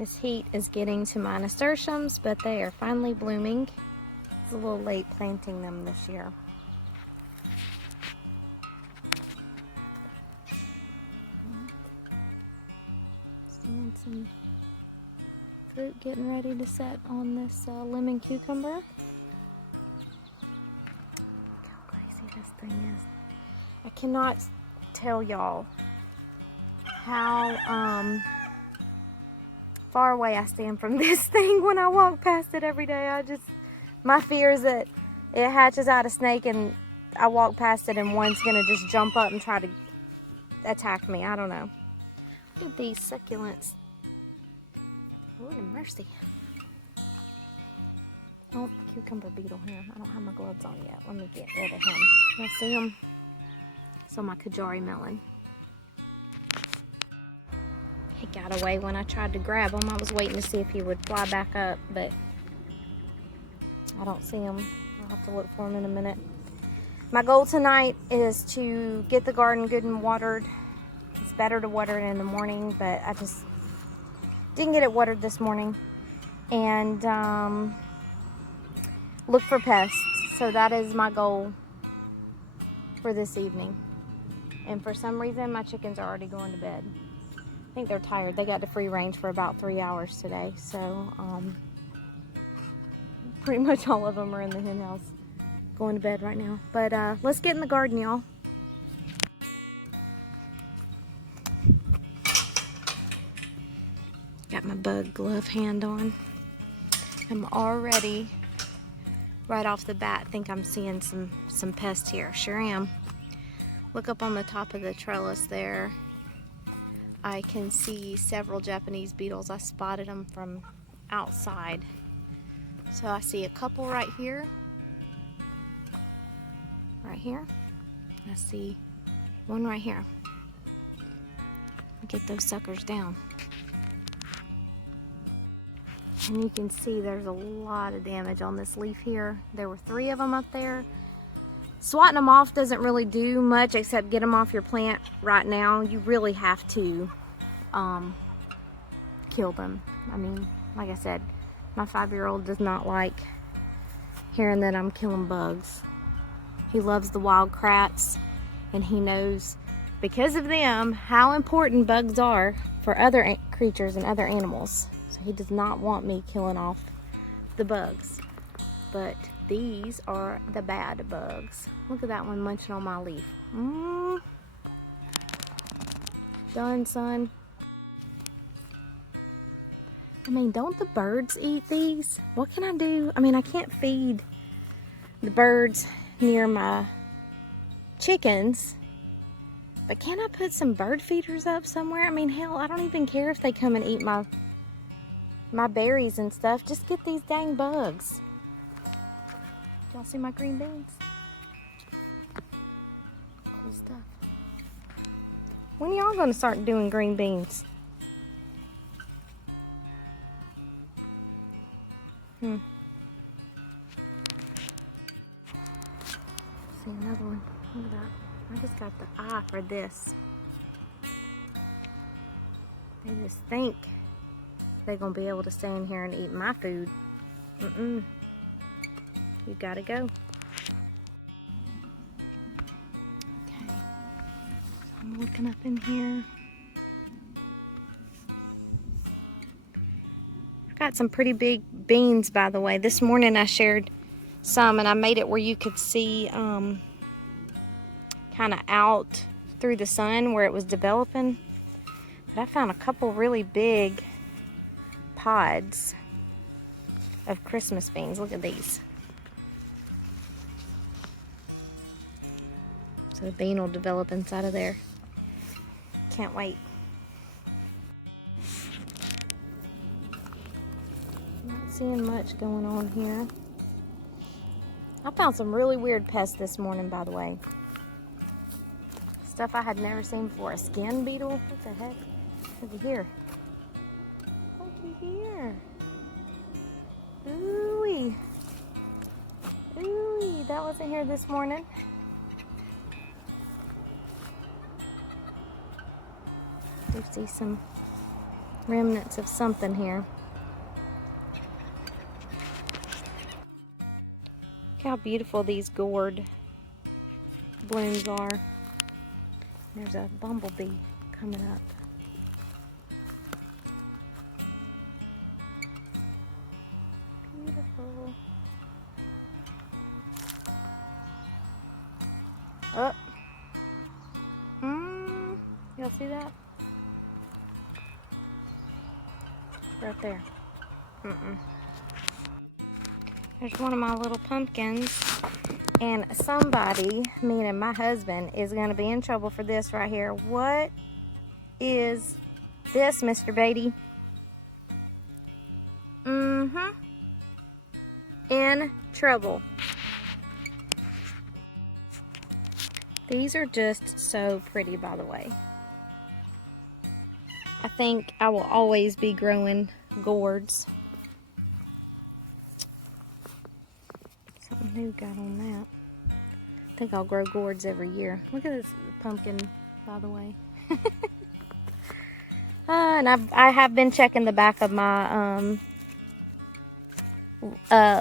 This heat is getting to my nasturtiums, but they are finally blooming. It's a little late planting them this year. Seeing some fruit getting ready to set on this lemon cucumber. Look how crazy this thing is. I cannot tell y'all how far away I stand from this thing when I walk past it every day. My fear is that it hatches out a snake and I walk past it and one's gonna just jump up and try to attack me. I don't know. Look at these succulents. Lord have mercy. Oh, cucumber beetle here. I don't have my gloves on yet. Let me get rid of him. You'll see him? So my Kajari melon. He got away when I tried to grab him. I was waiting to see if he would fly back up, but I don't see him. I'll have to look for him in a minute. My goal tonight is to get the garden good and watered. It's better to water it in the morning, but I just didn't get it watered this morning. And look for pests. So that is my goal for this evening. And for some reason, my chickens are already going to bed. I think they're tired. They got to free range for about 3 hours today. So pretty much all of them are in the hen house going to bed right now. But let's get in the garden, y'all. Got my bug glove hand on. I'm already, right off the bat, think I'm seeing some pests here. Sure am. Look up on the top of the trellis there. I can see several Japanese beetles. I spotted them from outside. So I see a couple right here. Right here. I see one right here. Get those suckers down. And you can see there's a lot of damage on this leaf here. There were 3 of them up there. Swatting them off doesn't really do much except get them off your plant right now. You really have to kill them. I mean, like I said, my 5-year-old does not like hearing that I'm killing bugs. He loves the wild crats, and he knows because of them how important bugs are for other creatures and other animals. So he does not want me killing off the bugs. But these are the bad bugs. Look at that one munching on my leaf. Done, son. I mean, don't the birds eat these? What can I do? I mean, I can't feed the birds near my chickens, but can I put some bird feeders up somewhere? I mean, hell, I don't even care if they come and eat my berries and stuff. Just get these dang bugs. Y'all see my green beans? Cool stuff. When y'all gonna start doing green beans? See another one. Look at that. I just got the eye for this. They just think they're gonna be able to stay in here and eat my food. You gotta go. Okay. I'm looking up in here. Got some pretty big beans, by the way. This morning I shared some and I made it where you could see kind of out through the sun where it was developing. But I found a couple really big pods of Christmas beans. Look at these. So the bean will develop inside of there. Can't wait. Not seeing much going on here. I found some really weird pests this morning, by the way. Stuff I had never seen before. A skin beetle? What the heck? Looky here. Looky here. Ooh-wee. Ooh-wee. That wasn't here this morning. You see some remnants of something here. Look how beautiful these gourd blooms are. There's a bumblebee coming up. Beautiful. Oh. Y'all see that? Right there. There's one of my little pumpkins. And somebody, meaning my husband, is going to be in trouble for this right here. What is this, Mr. Beatty? In trouble. These are just so pretty, by the way. I think I will always be growing gourds. Something new got on that. I think I'll grow gourds every year. Look at this pumpkin, by the way. And I have been checking the back of my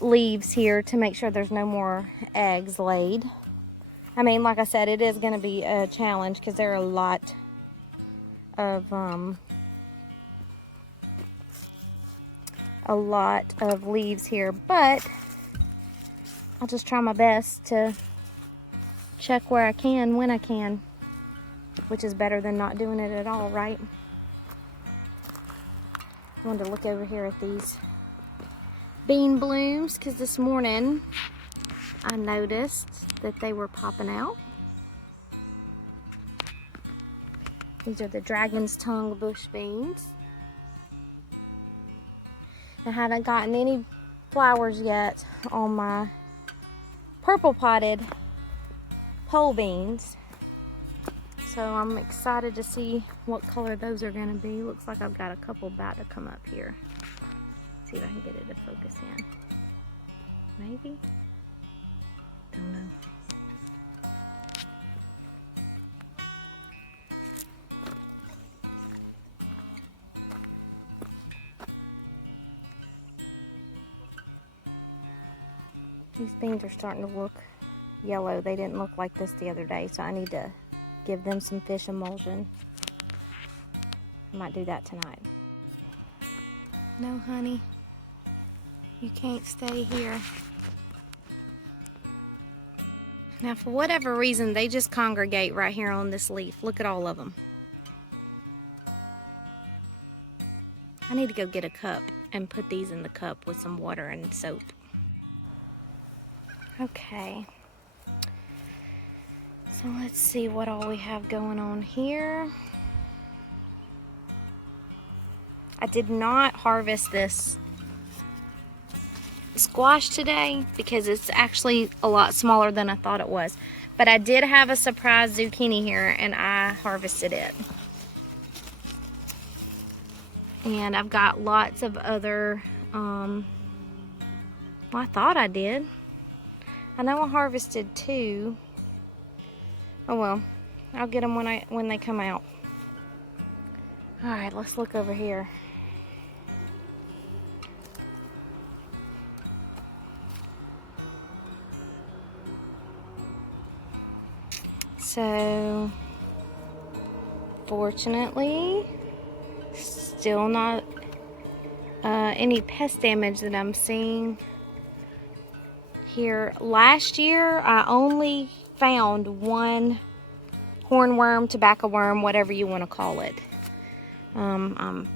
leaves here to make sure there's no more eggs laid. I mean, like I said, it is going to be a challenge because there are a lot of leaves here, but I'll just try my best to check where I can when I can, which is better than not doing it at all, right? I wanted to look over here at these bean blooms because this morning I noticed that they were popping out. These are the dragon's tongue bush beans. I haven't gotten any flowers yet on my purple potted pole beans. So I'm excited to see what color those are going to be. Looks like I've got a couple about to come up here. See if I can get it to focus in. Maybe? Don't know. These beans are starting to look yellow. They didn't look like this the other day, so I need to give them some fish emulsion. I might do that tonight. No, honey. You can't stay here. Now, for whatever reason, they just congregate right here on this leaf. Look at all of them. I need to go get a cup and put these in the cup with some water and soap. Okay. So let's see what all we have going on here. I did not harvest this squash today because it's actually a lot smaller than I thought it was. But I did have a surprise zucchini here and I harvested it. And I've got lots of other, well, I thought I did. I know I harvested 2. Oh well, I'll get them when they come out. All right, let's look over here. So, fortunately, still not any pest damage that I'm seeing here. Last year, I only found one hornworm, tobacco worm, whatever you want to call it. I'm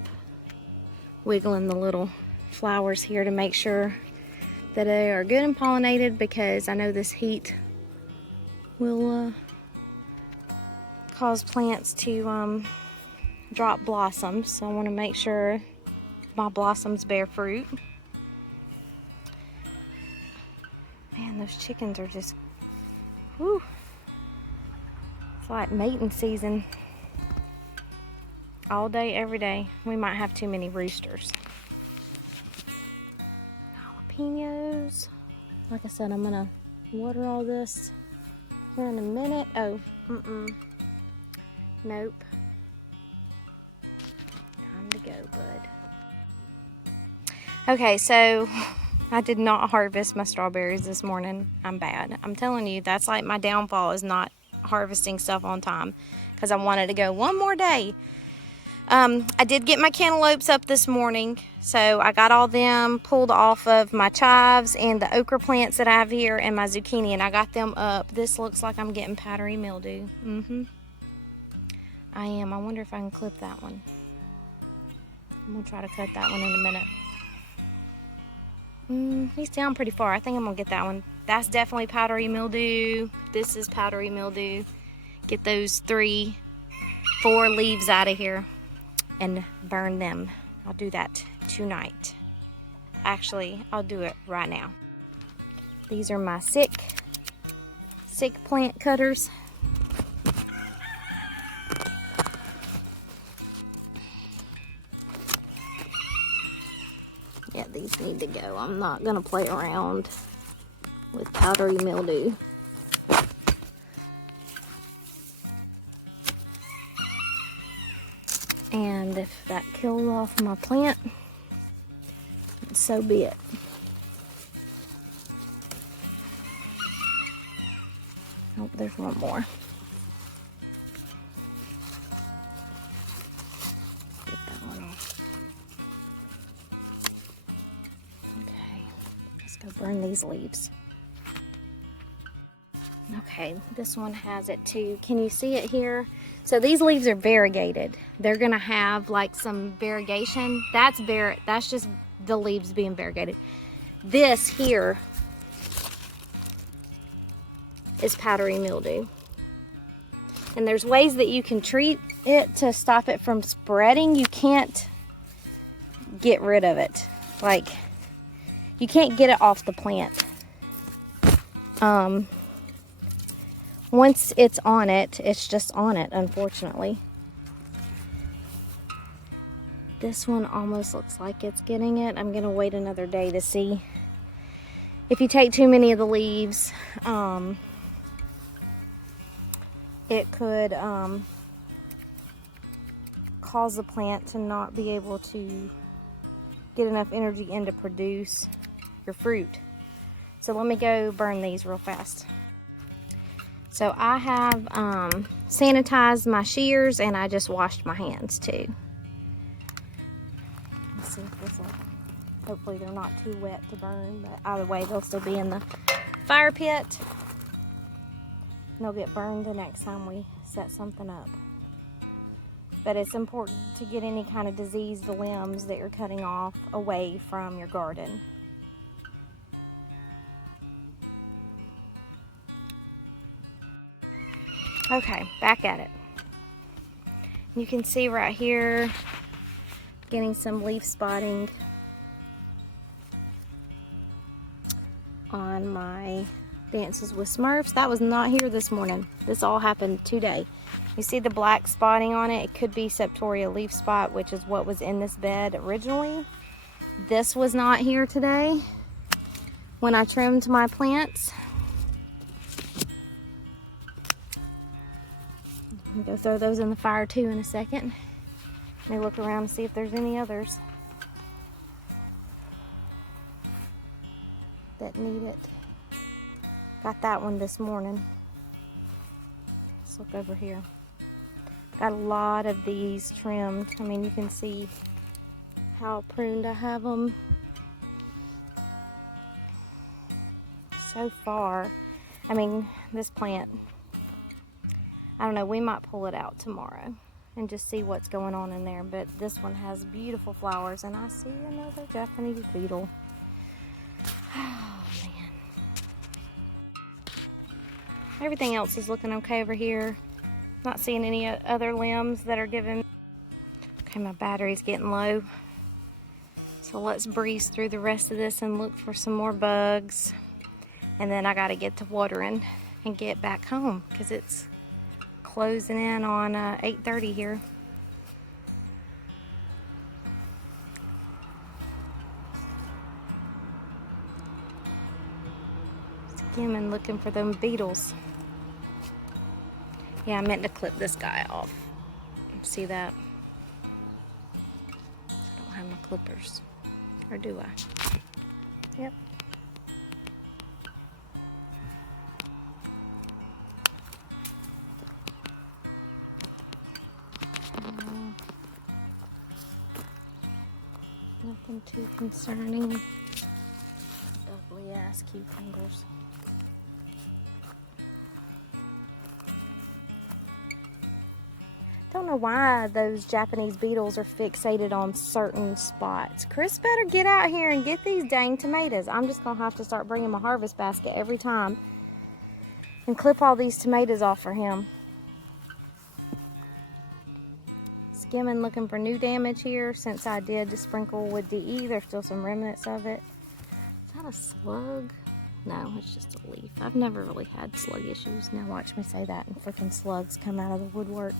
wiggling the little flowers here to make sure that they are good and pollinated because I know this heat will cause plants to drop blossoms. So I want to make sure my blossoms bear fruit. Man, those chickens are just, whew. It's like mating season. All day, every day. We might have too many roosters. Jalapenos. Like I said, I'm gonna water all this here in a minute. Oh, nope. Time Time to go, bud. Okay, so I did not harvest my strawberries this morning. I'm bad. I'm telling you, that's like my downfall, is not harvesting stuff on time, because I wanted to go one more day. I did get my cantaloupes up this morning, so I got all them pulled off of my chives and the okra plants that I have here and my zucchini, and I got them up. This looks like I'm getting powdery mildew. I am. I wonder if I can clip that one. I'm gonna try to cut that one in a minute. He's down pretty far. I think I'm gonna get that one. That's definitely powdery mildew. This is powdery mildew. Get those 3, 4 leaves out of here and burn them. I'll do that tonight. Actually, I'll do it right now. These are my sick plant cutters. Yeah, these need to go. I'm not gonna play around with powdery mildew. And if that kills off my plant, so be it. Oh, there's one more. Get that one off. Okay, let's go burn these leaves. Okay, this one has it too. Can you see it here? So these leaves are variegated. They're gonna have like some variegation. That's just the leaves being variegated. This here is powdery mildew. And there's ways that you can treat it to stop it from spreading. You can't get rid of it. Like, you can't get it off the plant. Once it's on it, it's just on it, unfortunately. This one almost looks like it's getting it. I'm gonna wait another day to see. If you take too many of the leaves, it could cause the plant to not be able to get enough energy in to produce your fruit. So let me go burn these real fast. So I have sanitized my shears, and I just washed my hands too. Let's see if this will, hopefully they're not too wet to burn, but either way they'll still be in the fire pit. And they'll get burned the next time we set something up. But it's important to get any kind of diseased limbs that you're cutting off away from your garden. Okay, back at it. You can see right here, getting some leaf spotting on my Dances with Smurfs. That was not here this morning. This all happened today. You see the black spotting on it? It could be Septoria leaf spot, which is what was in this bed originally. This was not here today when I trimmed my plants. I'm gonna go throw those in the fire too in a second. Let me look around and see if there's any others that need it. Got that one this morning. Let's look over here. Got a lot of these trimmed. I mean, you can see how pruned I have them. So far, I mean, this plant, I don't know, we might pull it out tomorrow and just see what's going on in there. But this one has beautiful flowers, and I see another Japanese beetle. Oh, man. Everything else is looking okay over here. Not seeing any other limbs that are giving. Okay, my battery's getting low. So let's breeze through the rest of this and look for some more bugs. And then I gotta get to watering and get back home because it's closing in on 8:30 here. Skimming, looking for them beetles. Yeah, I meant to clip this guy off. See that? clippers. Or do I? Yep. Nothing too concerning. Ugly ass cucumbers. Don't know why those Japanese beetles are fixated on certain spots. Chris better get out here and get these dang tomatoes. I'm just gonna have to start bringing my harvest basket every time and clip all these tomatoes off for him. Skimming, looking for new damage here since I did sprinkle with DE. There's still some remnants of it. Is that a slug? No, it's just a leaf. I've never really had slug issues. Now watch me say that and freaking slugs come out of the woodwork.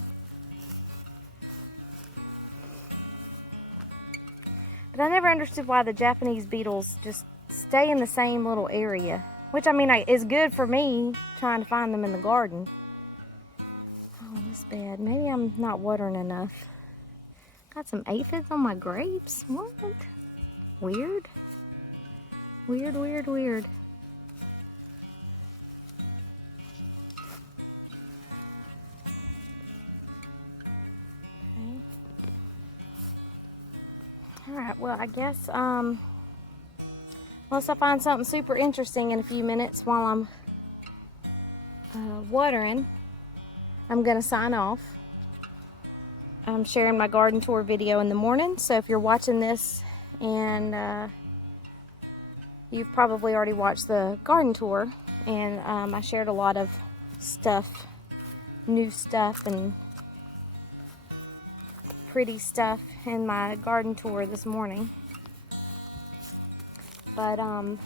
But I never understood why the Japanese beetles just stay in the same little area. Which, I mean, is good for me trying to find them in the garden. Oh, this bed. Maybe I'm not watering enough. Got some aphids on my grapes? What? Weird. Weird, weird, weird. Okay. Alright, well, I guess, unless I find something super interesting in a few minutes while I'm watering, I'm going to sign off. I'm sharing my garden tour video in the morning, so if you're watching this and you've probably already watched the garden tour, and I shared a lot of stuff, new stuff and pretty stuff in my garden tour this morning. But can't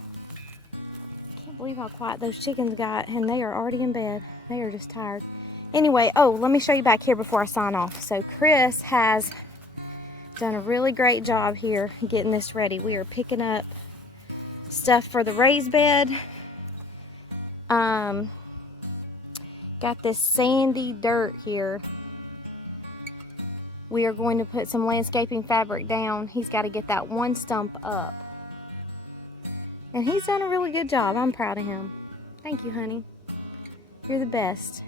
believe how quiet those chickens got, and they are already in bed. They are just tired. Anyway, oh, let me show you back here before I sign off. So Chris has done a really great job here getting this ready. We are picking up stuff for the raised bed. Got this sandy dirt here. We are going to put some landscaping fabric down. He's got to get that one stump up. And he's done a really good job. I'm proud of him. Thank you, honey. You're the best.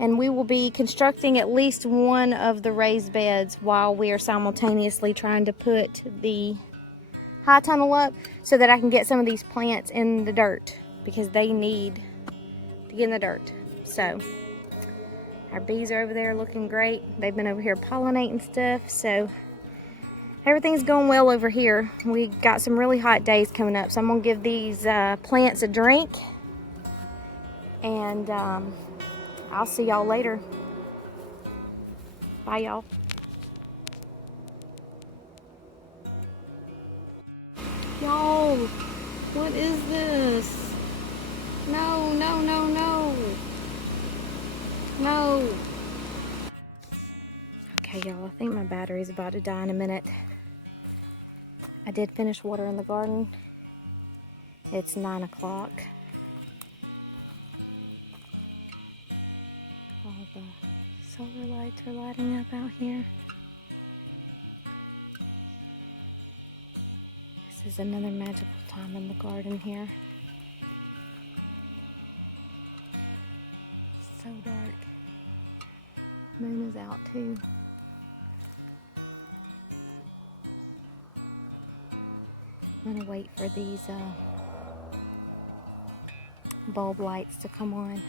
And we will be constructing at least one of the raised beds while we are simultaneously trying to put the high tunnel up so that I can get some of these plants in the dirt because they need to get in the dirt. So our bees are over there looking great. They've been over here pollinating stuff, so everything's going well over here. We got some really hot days coming up, so I'm gonna give these plants a drink, and I'll see y'all later. Bye, y'all. Y'all, what is this? No, no, no, no. No. Okay, y'all, I think my battery's about to die in a minute. I did finish watering the garden. It's 9 o'clock. All the solar lights are lighting up out here. This is another magical time in the garden here. It's so dark. Moon is out too. I'm gonna wait for these bulb lights to come on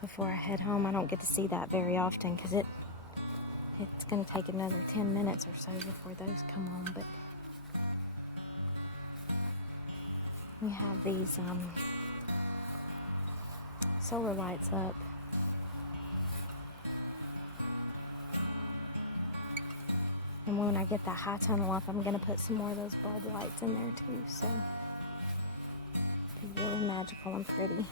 before I head home. I don't get to see that very often because it's gonna take another 10 minutes or so before those come on. But we have these solar lights up. And when I get that high tunnel up, I'm gonna put some more of those bulb lights in there too. So it'll be really magical and pretty.